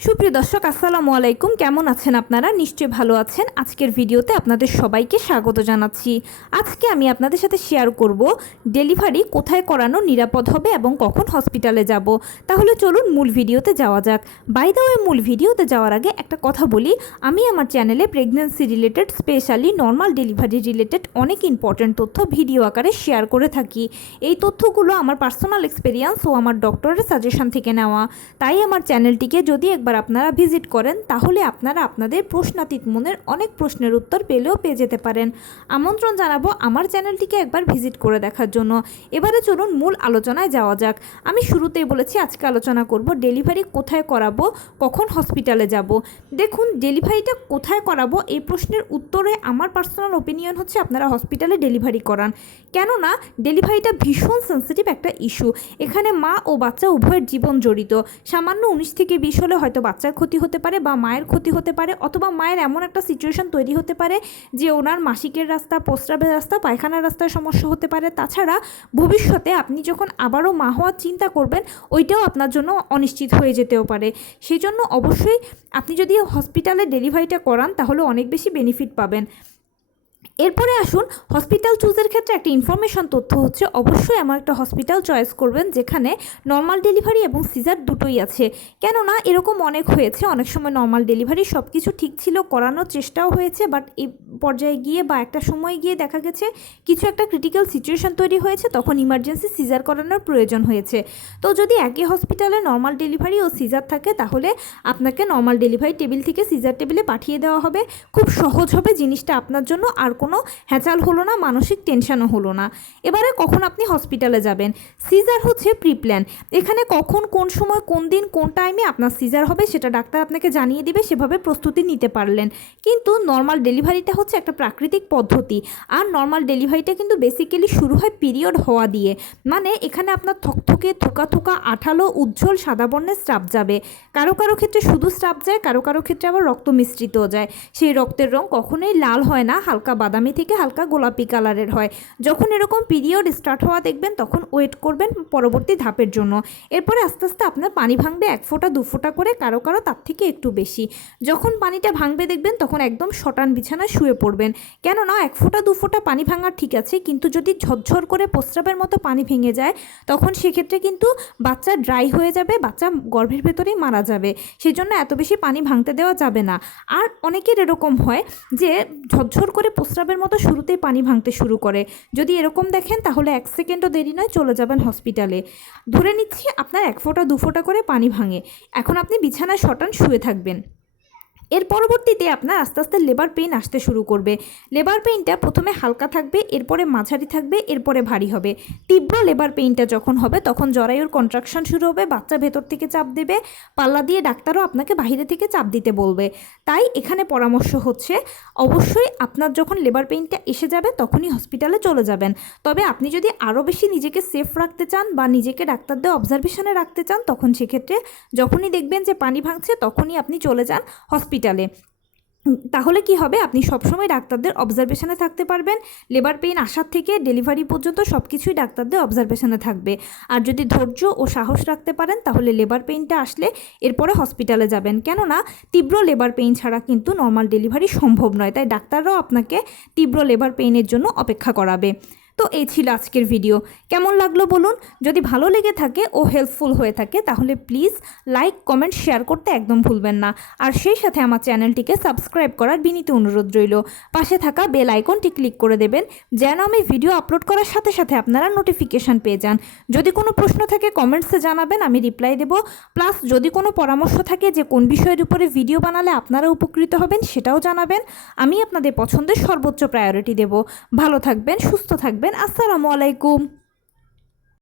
সুপ্রিয় দর্শক আসসালামু আলাইকুম, কেমন আছেন আপনারা? নিশ্চয়ই ভালো আছেন। আজকের ভিডিওতে আপনাদের সবাইকে স্বাগত জানাচ্ছি। আজকে আমি আপনাদের সাথে শেয়ার করব ডেলিভারি কোথায় করানো নিরাপদ হবে এবং কখন হসপিটালে যাব। তাহলে চলুন মূল ভিডিওতে যাওয়া যাক। বাই দ্য ওয়ে, মূল ভিডিওতে যাওয়ার আগে একটা কথা বলি, আমি আমার চ্যানেলে pregnancy related, specially normal delivery related অনেক ইম্পর্ট্যান্ট তথ্য ভিডিও আকারে শেয়ার করে থাকি। এই তথ্যগুলো আমার পার্সোনাল এক্সপিরিয়েন্স ও আমার ডক্টরের সাজেশন থেকে নেওয়া। তাই আমার চ্যানেলটিকে যদি একবার আপনারা ভিজিট করেন তাহলে আপনারা আপনাদের প্রশ্নাতীত মনের অনেক প্রশ্নের উত্তর পেয়ে যেতে পারেন। আমন্ত্রণ জানাবো আমার চ্যানেলটিকে একবার ভিজিট করে দেখার জন্য। এবারে চলুন মূল আলোচনায় যাওয়া যাক। আমি শুরুতেই বলেছি আজকে আলোচনা করব ডেলিভারি কোথায় করাবো, কখন হসপিটালে যাব। দেখুন, ডেলিভারিটা কোথায় করাবো এই প্রশ্নের উত্তরে আমার পার্সোনাল ওপিনিয়ন হচ্ছে আপনারা হসপিটালে ডেলিভারি করান। কেননা ডেলিভারিটা ভীষণ সেন্সিটিভ একটা ইস্যু। এখানে মা ও বাচ্চা উভয়ের জীবন জড়িত। সামান্য 19 থেকে 20 হলে হয়তো বাচ্চার ক্ষতি হতে পারে বা মায়ের ক্ষতি হতে পারে, অথবা মায়ের এমন একটা সিচুয়েশন তৈরি হতে পারে যে ওনার মাসিকের রাস্তা, প্রস্রাবের রাস্তা, পায়খানার রাস্তায় সমস্যা হতে পারে। তাছাড়া ভবিষ্যতে আপনি যখন আবারও মা হওয়ার চিন্তা করবেন ওইটাও আপনার জন্য অনিশ্চিত হয়ে যেতেও পারে। সেই জন্য অবশ্যই আপনি যদি হসপিটালে ডেলিভারিটা করান তাহলে অনেক বেশি বেনিফিট পাবেন। এরপরে আসুন হসপিটাল চুজের ক্ষেত্রে একটা ইনফরমেশন তথ্য হচ্ছে অবশ্যই এমন একটা হসপিটাল চয়েস করবেন যেখানে নর্মাল ডেলিভারি এবং সিজার দুটোই আছে। কেননা এরকম অনেক হয়েছে, অনেক সময় নর্মাল ডেলিভারি সব কিছু ঠিক ছিল, করানোর চেষ্টাও হয়েছে, বাট এই পর্যায়ে গিয়ে বা একটা সময় গিয়ে দেখা গেছে কিছু একটা ক্রিটিক্যাল সিচুয়েশন তৈরি হয়েছে, তখন ইমার্জেন্সি সিজার করানোর প্রয়োজন হয়েছে। তো যদি একই হসপিটালে নর্মাল ডেলিভারি ও সিজার থাকে তাহলে আপনাকে নর্মাল ডেলিভারি টেবিল থেকে সিজার টেবিলে পাঠিয়ে দেওয়া হবে। খুব সহজ হবে জিনিসটা আপনার জন্য, আর কোনো হ্যাচাল হলো না, মানসিক টেনশনও হলো না। এবারে কখন আপনি হসপিটালে যাবেন, সিজার হচ্ছে প্রি প্ল্যান। এখানে কখন, কোন সময়, কোন দিন, কোন টাইমে আপনার সিজার হবে সেটা ডাক্তার আপনাকে জানিয়ে দিবে, সেভাবে প্রস্তুতি নিতে পারলেন। কিন্তু নর্মাল ডেলিভারিটা হচ্ছে একটা প্রাকৃতিক পদ্ধতি, আর নর্মাল ডেলিভারিটা কিন্তু বেসিক্যালি শুরু হয় পিরিয়ড হওয়া দিয়ে। মানে এখানে আপনার থকথকে, থোকা থোকা, আঠালো, উজ্জ্বল সাদা বর্ণের স্রাব যাবে। কারো কারো ক্ষেত্রে শুধু স্রাব যায়, কারো কারো ক্ষেত্রে আবার রক্ত মিশ্রিতও যায়। সেই রক্তের রং কখনোই লাল হয় না, হালকা বাদামি থেকে হালকা গোলাপি কালারের হয়। যখন এরকম পিরিয়ড স্টার্ট হওয়া দেখবেন তখন ওয়েট করবেন পরবর্তী ধাপের জন্য। এরপরে আস্তে আস্তে আপনার পানি ভাঙবে 1 ফোঁটা 2 ফোঁটা করে, কারো কারো তার থেকে একটু বেশি। যখন পানিটা ভাঙবে দেখবেন তখন একদম শটান বিছানায় শুয়ে পড়বেন। কেননা 1 ফোঁটা 2 ফোঁটা পানি ভাঙা ঠিক আছে, কিন্তু যদি ঝরঝর করে প্রস্রাবের মতো পানি ভেঙে যায় তখন সেক্ষেত্রে কিন্তু বাচ্চা ড্রাই হয়ে যাবে, বাচ্চা গর্ভের ভেতরেই মারা যাবে। সেই জন্য এত বেশি পানি ভাঙতে দেওয়া যাবে না। আর অনেকের এরকম হয় যে ঝরঝর করে প্রস্রাবের মতো শুরুতেই পানি ভাঙতে শুরু করে। যদি এরকম দেখেন তাহলে 1 সেকেন্ডও দেরি নয়, চলে যাবেন হসপিটালে। ধরে নিচ্ছি আপনার 1 ফোঁটা 2 ফোঁটা করে পানি ভাঙে, এখন আপনি বিছানায় শটান শুয়ে থাকবেন। এর পরবর্তীতে আপনার আস্তে আস্তে লেবার পেইন আসতে শুরু করবে। লেবার পেইনটা প্রথমে হালকা থাকবে, এরপরে মাঝারি থাকবে, এরপরে ভারী হবে। তীব্র লেবার পেইনটা যখন হবে তখন জরায়ুর কন্ট্রাকশন শুরু হবে, বাচ্চা ভেতর থেকে চাপ দেবে, পাল্লা দিয়ে ডাক্তারও আপনাকে বাইরে থেকে চাপ দিতে বলবে। তাই এখানে পরামর্শ হচ্ছে অবশ্যই আপনার যখন লেবার পেইনটা এসে যাবে তখনই হসপিটালে চলে যাবেন। তবে আপনি যদি আরও বেশি নিজেকে সেফ রাখতে চান বা নিজেকে ডাক্তারদের অবজারভেশনে রাখতে চান তখন সেক্ষেত্রে যখনই দেখবেন যে পানি ভাঙছে তখনই আপনি চলে যান হসপিটালে। তাহলে কি হবে, আপনি সবসময় ডাক্তারদের অবজারভেশনে থাকতে পারবেন। লেবার পেইন আসার থেকে ডেলিভারি পর্যন্ত সব কিছুই ডাক্তারদের অবজারভেশনে থাকবে। আর যদি ধৈর্য ও সাহস রাখতে পারেন তাহলে লেবার পেইনটা আসলে এরপরে হসপিটালে যাবেন। কেননা তীব্র লেবার পেইন ছাড়া কিন্তু নর্মাল ডেলিভারি সম্ভব নয়, তাই ডাক্তাররাও আপনাকে তীব্র লেবার পেইনের জন্য অপেক্ষা করাবে। তো এই ছিল আজকের ভিডিও। কেমন লাগলো বলুন। যদি ভালো লেগে থাকে ও হেল্পফুল হয়ে থাকে তাহলে প্লিজ লাইক, কমেন্ট, শেয়ার করতে একদম ভুলবেন না। আর সেই সাথে আমার চ্যানেলটিকে সাবস্ক্রাইব করার বিনীত অনুরোধ রইল। পাশে থাকা বেল আইকনটি ক্লিক করে দেবেন যেন আমি ভিডিও আপলোড করার সাথে সাথে আপনারা নোটিফিকেশান পেয়ে যান। যদি কোনো প্রশ্ন থাকে কমেন্টসে জানাবেন, আমি রিপ্লাই দেব। প্লাস যদি কোনো পরামর্শ থাকে যে কোন বিষয়ের উপরে ভিডিও বানালে আপনারা উপকৃত হবেন সেটাও জানাবেন। আমি আপনাদের পছন্দের সর্বোচ্চ প্রায়োরিটি দেব। ভালো থাকবেন, সুস্থ থাকবেন। আসসালামু আলাইকুম।